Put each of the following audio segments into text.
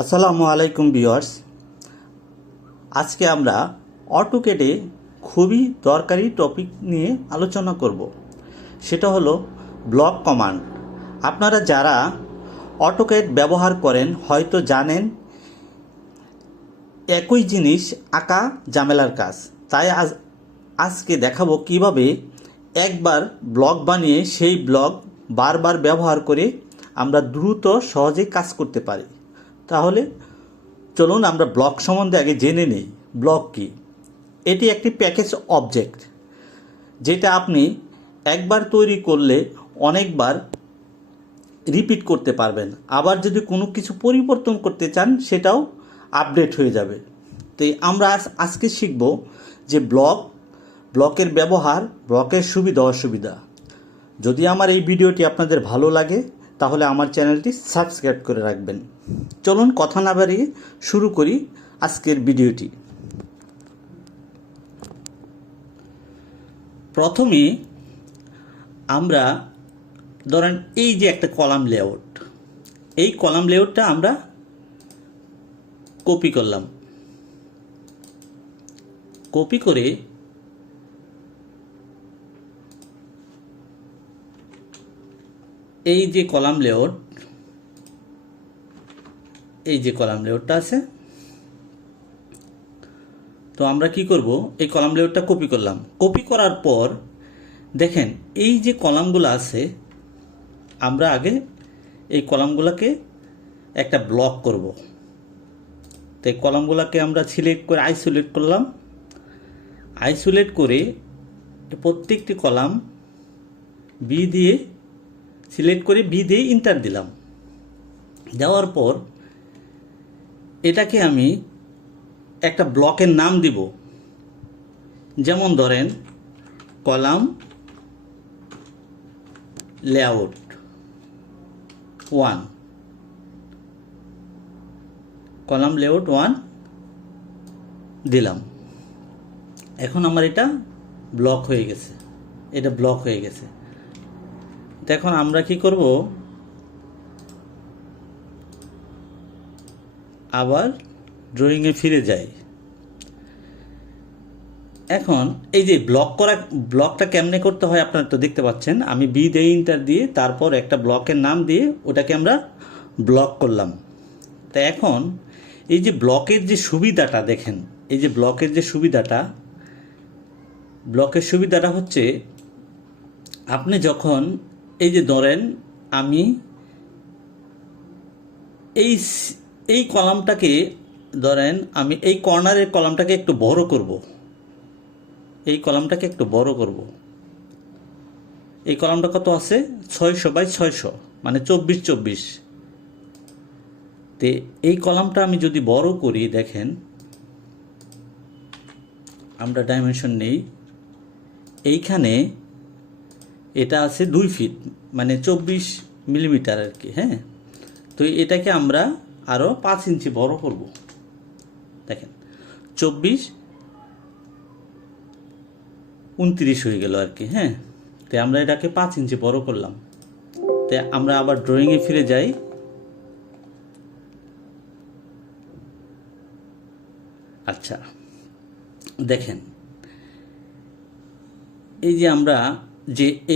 আসসালামু আলাইকুম ভিউয়ার্স। আজকে আমরা অটোক্যাডে খুবই দরকারি টপিক নিয়ে আলোচনা করব। সেটা হলো ব্লক কমান্ড। আপনারা যারা অটোক্যাড ব্যবহার করেন হয়তো জানেন একই জিনিস আঁকা ঝামেলার কাজ। তাই আজকে দেখাবো কিভাবে একবার ব্লক বানিয়ে সেই ব্লক বারবার ব্যবহার করে আমরা দ্রুত সহজে কাজ করতে পারি। তাহলে চলুন আমরা ব্লক সম্বন্ধে আগে জেনে নিই। ব্লক কি? এটি একটি প্যাকেজ অবজেক্ট, যেটা আপনি একবার তৈরি করলে অনেকবার রিপিট করতে পারবেন। আবার যদি কোনো কিছু পরিবর্তন করতে চান সেটাও আপডেট হয়ে যাবে। তো আমরা আজকে শিখব যে ব্লকের ব্যবহার, ব্লকের সুবিধা অসুবিধা। যদি আমার এই ভিডিওটি আপনাদের ভালো লাগে তাহলে আমার চ্যানেলটি সাবস্ক্রাইব করে রাখবেন। চলুন কথা না বাড়িয়ে শুরু করি আজকের ভিডিওটি। প্রথমে আমরা ধরেন এই যে একটা কলাম লেআউট, এই কলাম লেআউটটা আমরা কপি করলাম। কপি করে এই যে কলাম লেআউটটা আছে, তো আমরা কি করব, এই কলাম লেআউটটা কপি করলাম। কপি করার পর দেখেন এই যে কলামগুলো আছে, আমরা আগে এই কলামগুলোকে একটা ব্লক করব। তো এই কলামগুলোকে আমরা সিলেক্ট করে আইসোলেট করলাম। আইসোলেট করে প্রত্যেকটি কলাম বি দিয়ে সিলেক্ট করে বি দিয়ে ইন্টার দিলাম। দেওয়ার পর এটাকে আমি একটা ব্লকের নাম দিব। যেমন ধরেন কলাম লেআউট 1, কলাম লেআউট 1 দিলাম। এখন আমার এটা ব্লক হয়ে গেছে, এখন আমরা কি করব, আবার ড্রয়িংয়ে ফিরে যাই। এখন এই যে ব্লকটা কেমনে করতে হয় আপনারা তো দেখতে পাচ্ছেন। আমি বি দিয়ে ইন্টার দিয়ে তারপর একটা ব্লকের নাম দিয়ে ওটাকে আমরা ব্লক করলাম। তা এখন এই যে ব্লকের যে সুবিধাটা দেখেন, এই যে ব্লকের সুবিধাটা হচ্ছে, আপনি যখন এই যে ধরেন আমি এই কলামটাকে ধরেন আমি এই কর্নারের কলামটাকে একটু বড় করব। এই কলামটা কত আছে? 600x600, মানে 24x24। তে এই কলামটা আমি যদি বড় করি, দেখেন আমরা ডাইমেনশন নেই, এইখানে এটা আছে 2 ফিট, মানে 24 মিলিমিটার আর কি। হ্যাঁ, তো এটাকে আমরা আরও 5 ইঞ্চি বড় করব। দেখেন 24-29 হয়ে গেল আর কি। হ্যাঁ, তো আমরা এটাকে 5 ইঞ্চি বড় করলাম। তো আমরা আবার ড্রয়িংয়ে ফিরে যাই। আচ্ছা, দেখেন এই যে আমরা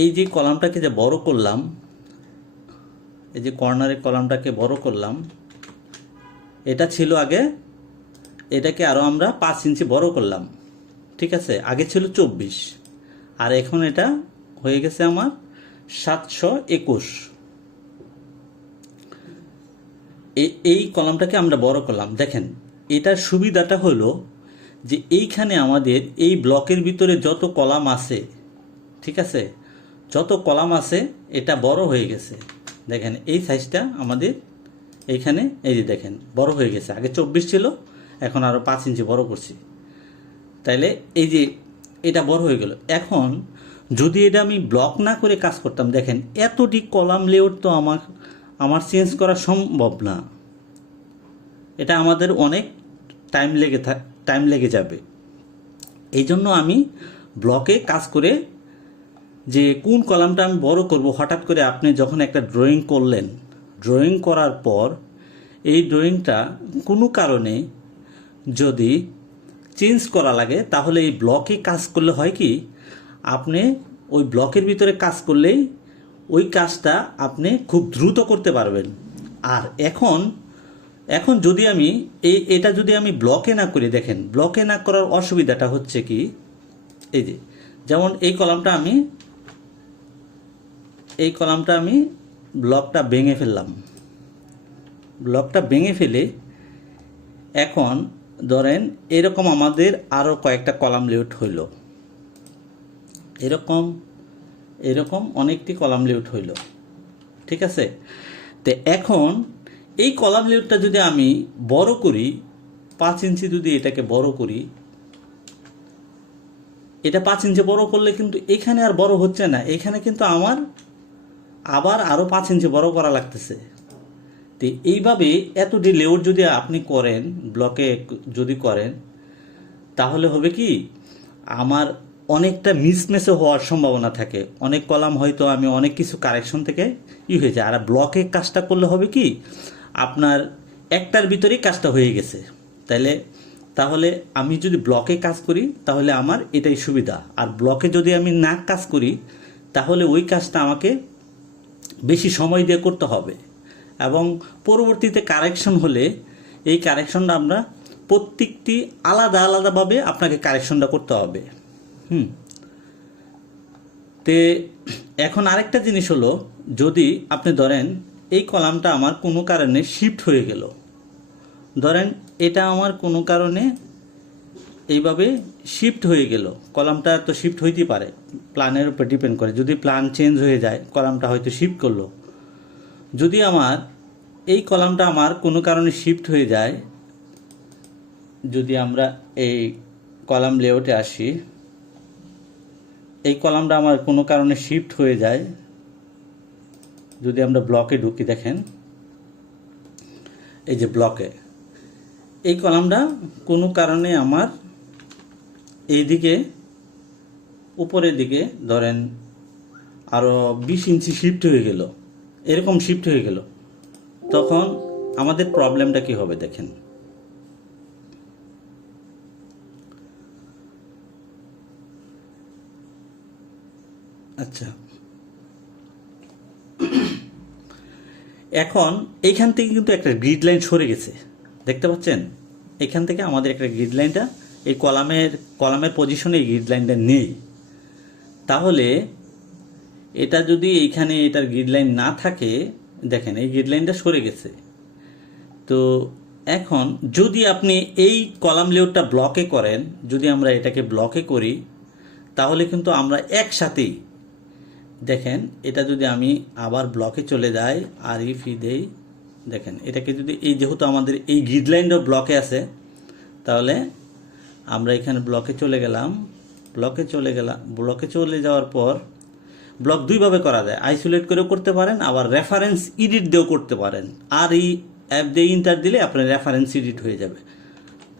এই যে কলামটাকে যে বড় করলাম, এই যে কর্নারের কলামটাকে বড় করলাম, এটা ছিল আগে, এটাকে আরও আমরা 5 ইঞ্চি বড় করলাম। ঠিক আছে, আগে ছিল 24 আর এখন এটা হয়ে গেছে আমার 721। এই কলামটাকে আমরা বড় করলাম। দেখেন এটার সুবিধাটা হলো যে এইখানে আমাদের এই ব্লকের ভিতরে যত কলাম আছে, ঠিক আছে, যত কলাম আছে এটা বড় হয়ে গেছে। দেখেন এই সাইজটা আমাদের এইখানে, এই যে দেখেন বড় হয়ে গেছে। আগে 24 ছিল, এখন আরও 5 ইঞ্চি বড় করছি। তাইলে এই যে এটা বড় হয়ে গেল। এখন যদি এটা আমি ব্লক না করে কাজ করতাম, দেখেন এতটি কলাম লেআউট তো আমার চেঞ্জ করা সম্ভব না। এটা আমাদের অনেক টাইম লেগে যাবে। এই জন্য আমি ব্লকে কাজ করে যে কোন কলামটা আমি বড় করব, হঠাৎ করে আপনি যখন একটা ড্রয়িং করলেন, ড্রয়িং করার পর এই ড্রয়িংটা কোনো কারণে যদি চেঞ্জ করা লাগে, তাহলে এই ব্লকে কাজ করলে হয় কি, আপনি ওই ব্লকের ভিতরে কাজ করলেই ওই কাজটা আপনি খুব দ্রুত করতে পারবেন। আর এখন যদি আমি এটা যদি আমি ব্লকে না করি, দেখেন ব্লকে না করার অসুবিধাটা হচ্ছে কি, এই যে যেমন এই কলামটা আমি ব্লকটা ভেঙে ফেললাম। ব্লকটা ভেঙে ফেলে এখন ধরেন এরকম আমাদের আরও কয়েকটা কলাম লেআউট হইল, এরকম অনেকটি কলাম লেআউট হইল, ঠিক আছে। তো এখন এই কলাম লেআউটটা যদি আমি বড় করি, 5 ইঞ্চি যদি এটাকে বড় করি, এটা 5 ইঞ্চি বড় করলে কিন্তু এখানে আর বড় হচ্ছে না, এখানে কিন্তু আমার আবার আরও 5 ইঞ্চি বড় করা লাগতেছে। তো এইভাবে এতটি লেআউট যদি আপনি করেন, ব্লকে যদি করেন, তাহলে হবে কি, আমার অনেকটা মিসম্যাচও হওয়ার সম্ভাবনা থাকে। অনেক কলাম হয়তো আমি অনেক কিছু কারেকশন থেকে হয়ে যায়। আর ব্লকে কাজটা করলে হবে কি, আপনার একটার ভিতরেই কাজটা হয়ে গেছে। তাহলে আমি যদি ব্লকে কাজ করি তাহলে আমার এটাই সুবিধা। আর ব্লকে যদি আমি না কাজ করি তাহলে ওই কাজটা আমাকে বেশি সময় দিয়ে করতে হবে, এবং পরবর্তীতে কারেকশন হলে এই কারেকশনটা আমরা প্রত্যেকটি আলাদাভাবে আপনাকে কারেকশনটা করতে হবে। তে এখন আরেকটা জিনিস হলো, যদি আপনি ধরেন এই কলামটা আমার কোনো কারণে শিফট হয়ে গেল, ধরেন এটা আমার কোনো কারণে এইভাবে শিফট হয়ে গেল, কলামটা তো শিফট হইতে পারে, প্ল্যানের উপর ডিপেন্ড করে। যদি প্ল্যান চেঞ্জ হয়ে যায়, কলামটা হয়তো শিফট করলো। যদি আমার এই কলামটা আমার কোনো কারণে শিফট হয়ে যায়, যদি আমরা এই কলাম লেআউটে আসি, এই কলামটা আমার কোনো কারণে শিফট হয়ে যায়, যদি আমরা ব্লকে ঢুকি, দেখেন এই যে ব্লকে এই কলামটা কোনো কারণে আমার এইদিকে উপরের দিকে ধরেন আরও 20 ইঞ্চি শিফট হয়ে গেল, এরকম শিফট হয়ে গেল, তখন আমাদের প্রবলেমটা কি হবে দেখেন। আচ্ছা, এখন এইখান থেকে কিন্তু একটা গ্রিড লাইন সরে গেছে, দেখতে পাচ্ছেন। এখান থেকে আমাদের একটা গ্রিড লাইনটা, এই কলামের পজিশনে এই গ্রিড লাইনটা নেই। তাহলে এটা যদি এইখানে এটার গ্রিড লাইন না থাকে, দেখেন এই গ্রিড লাইনটা সরে গেছে। তো এখন যদি আপনি এই কলাম লেআউটটা ব্লকে করেন, যদি আমরা এটাকে ব্লকে করি, তাহলে কিন্তু আমরা একসাথেই, দেখেন এটা যদি আমি আবার ব্লকে চলে যাই আর ইফি দেই, দেখেন এটাকে যদি যেহেতু আমাদের এই গ্রিড লাইনটাও ব্লকে আছে, তাহলে আমরা এখানে ব্লকে চলে গেলাম। ব্লকে চলে যাওয়ার পর ব্লক দুইভাবে করা যায়, আইসোলেট করেও করতে পারেন, আবার রেফারেন্স এডিট দিয়েও করতে পারেন। আর এই অ্যাপ দিয়ে ইন্টার দিলে আপনার রেফারেন্স এডিট হয়ে যাবে।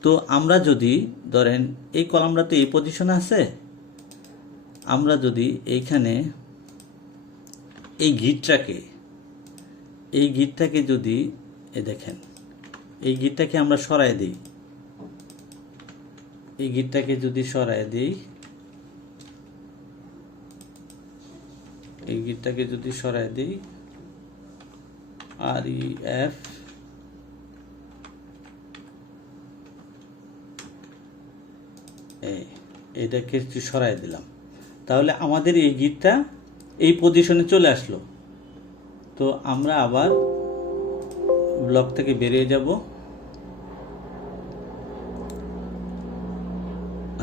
তো আমরা যদি ধরেন এই কলামটা তো এই পজিশনে আছে, আমরা যদি এইখানে এই গিটটাকে যদি দেখেন এই গিটটাকে আমরা সরায় দিই, এই গিটটাকে যদি সরায় দিই, এই গিটটাকে যদি সরায় দিই, আর এফ এটাকে সরাই দিলাম, তাহলে আমাদের এই গিটটা এই পজিশনে চলে আসলো। তো আমরা আবার ব্লক থেকে বেরিয়ে যাব।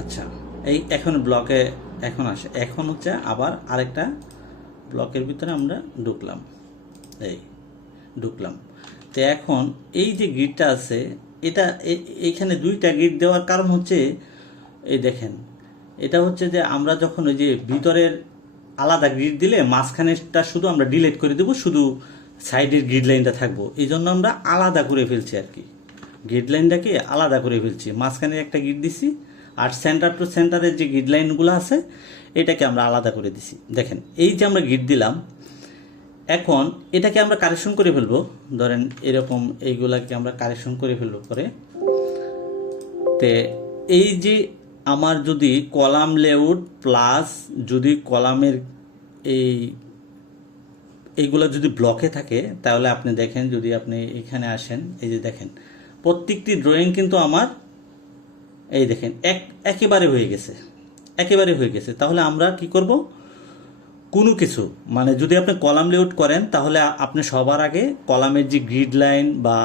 আচ্ছা, এই এখন ব্লকে আসে, এখন হচ্ছে আবার আরেকটা ব্লকের ভিতরে আমরা ঢুকলাম। তো এখন এই যে গ্রিডটা আছে, এটা এইখানে দুইটা গ্রিড দেওয়ার কারণ হচ্ছে, এই দেখেন এটা হচ্ছে যে আমরা যখন ওই যে ভিতরের আলাদা গ্রিড দিলে মাঝখানেরটা শুধু আমরা ডিলিট করে দেবো, শুধু সাইডের গ্রিড লাইনটা থাকবো, এই জন্য আমরা আলাদা করে ফেলছি আর কি, গ্রিড লাইনটাকে আলাদা করে ফেলছি। মাঝখানে একটা গ্রিড দিছি, আর সেন্টার টু সেন্টারের যে গ্রিড লাইনগুলো আছে এটাকে আমরা আলাদা করে দিছি। দেখেন এই যে আমরা গ্রিড দিলাম, এখন এটাকে আমরা কারেকশন করে ফেলবো, ধরেন এরকম এইগুলাকে আমরা কারেকশন করে ফেলবো পরে। তে এই যে আমার যদি কলাম লেআউট প্লাস যদি কলামের এইগুলো যদি ব্লকে থাকে, তাহলে আপনি দেখেন, যদি আপনি এখানে আসেন, এই যে দেখেন প্রত্যেকটি ড্রয়িং কিন্তু আমার এই দেখেন একেবারে হয়ে গেছে, একেবারে হয়ে গেছে। তাহলে আমরা কি করব, কোনো কিছু মানে যদি আপনি কলাম লেআউট করেন, তাহলে আপনি সবার আগে কলামের যে গ্রিড লাইন বা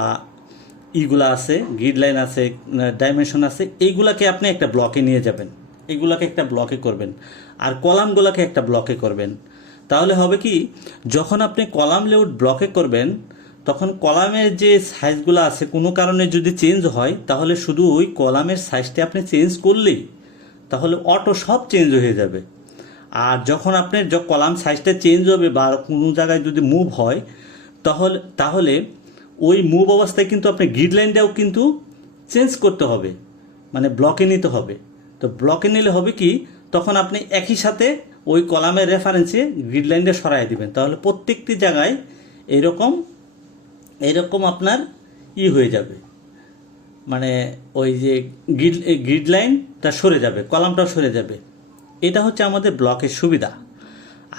ইগুলা আছে, গ্রিড লাইন আছে, ডাইমেনশন আছে, এইগুলাকে আপনি একটা ব্লকে নিয়ে যাবেন, এইগুলাকে একটা ব্লকে করবেন, আর কলামগুলোকে একটা ব্লকে করবেন। তাহলে হবে কি, যখন আপনি কলাম লেআউট ব্লকে করবেন, তখন কলামের যে সাইজগুলো আছে কোনো কারণে যদি চেঞ্জ হয়, তাহলে শুধু ওই কলামের সাইজটা আপনি চেঞ্জ করলেই তাহলে অটো সব চেঞ্জ হয়ে যাবে। আর যখন আপনার কলাম সাইজটা চেঞ্জ হবে বা কোনো জায়গায় যদি মুভ হয়, তাহলে ওই মুভ অবস্থায় কিন্তু আপনি গ্রিড লাইনটাও কিন্তু চেঞ্জ করতে হবে, মানে ব্লকে নিতে হবে। তো ব্লকে নিলে হবে কি, তখন আপনি একই সাথে ওই কলামের রেফারেন্সে গ্রিড লাইনটা সরাই দিবেন, তাহলে প্রত্যেকটি জায়গায় এইরকম আপনার হয়ে যাবে, মানে ওই যে গ্রিড লাইনটা সরে যাবে, কলামটাও সরে যাবে। এটা হচ্ছে আমাদের ব্লকের সুবিধা।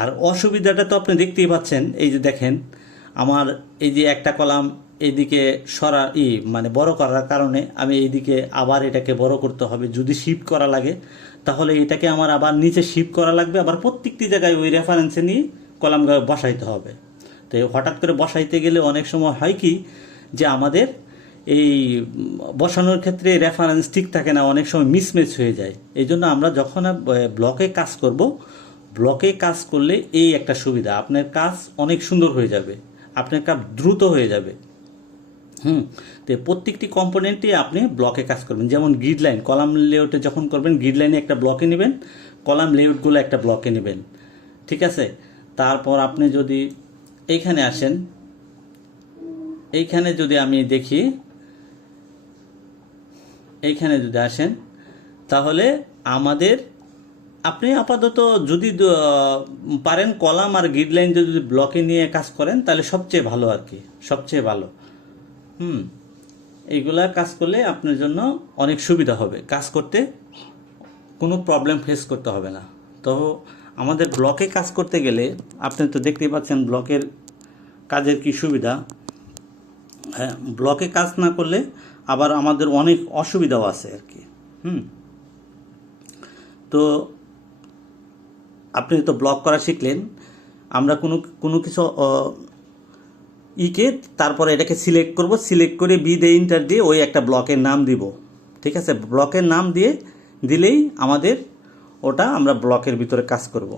আর অসুবিধাটা তো আপনি দেখতেই পাচ্ছেন, এই যে দেখেন আমার এই যে একটা কলাম এইদিকে মানে বড় করার কারণে আমি এইদিকে আবার এটাকে বড় করতে হবে, যদি শিফট করা লাগে তাহলে এটাকে আমার আবার নিচে শিফট করা লাগবে, আবার প্রত্যেকটি জায়গায় ওই রেফারেন্সে নিয়ে কলাম বসাইতে হবে। তো হঠাৎ করে বসাইতে গেলে অনেক সময় হয় কি, যে আমাদের এই বসানোর ক্ষেত্রে রেফারেন্স ঠিক থাকে না, অনেক সময় মিসম্যাচ হয়ে যায়। এই জন্য আমরা যখন ব্লকে কাজ করব, ব্লকে কাজ করলে এই একটা সুবিধা, আপনার কাজ অনেক সুন্দর হয়ে যাবে, আপনার কাজ দ্রুত হয়ে যাবে। তো প্রত্যেকটি কম্পোনেন্টে আপনি ব্লকে কাজ করবেন। যেমন গ্রিড লাইন, কলাম লেআউটে যখন করবেন, গ্রিড লাইনে একটা ব্লকে নেবেন, কলাম লেআউটগুলো একটা ব্লকে নেবেন, ঠিক আছে। তারপর আপনি যদি এইখানে আসেন, এইখানে যদি আমি দেখি, এইখানে যদি আসেন, তাহলে আমাদের আপনি আপাতত যদি পারেন কলাম আর গ্রিড লাইন যদি ব্লকে নিয়ে কাজ করেন, তাহলে সবচেয়ে ভালো আর কি, সবচেয়ে ভালো। এইগুলা কাজ করলে আপনার জন্য অনেক সুবিধা হবে, কাজ করতে কোনো প্রবলেম ফেস করতে হবে না। তো আমাদের ব্লকে কাজ করতে গেলে আপনি তো দেখতেই পাচ্ছেন ব্লকের কাজের কি সুবিধা। হ্যাঁ, ব্লকে কাজ না করলে আবার আমাদের অনেক অসুবিধাও আছে আর কি। তো আপনি তো ব্লক করা শিখলেন, আমরা কোনো কিছু তারপরে এটাকে সিলেক্ট করব, সিলেক্ট করে এন্টার দিয়ে ওই একটা ব্লকের নাম দিব, ঠিক আছে। ব্লকের নাম দিলেই আমাদের ওটা আমরা ব্লকের ভিতরে কাজ করব।